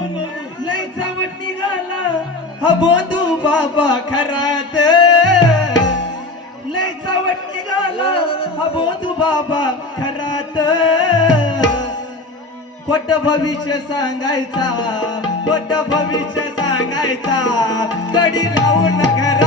लय चावट निघाला हा बोंधू बाबा खरात, लय चावट निघाला हा बोंधू बाबा खरात. खोट भविष्य सांगायचा, खोट भविष्य सांगायचा, कडी लावून घर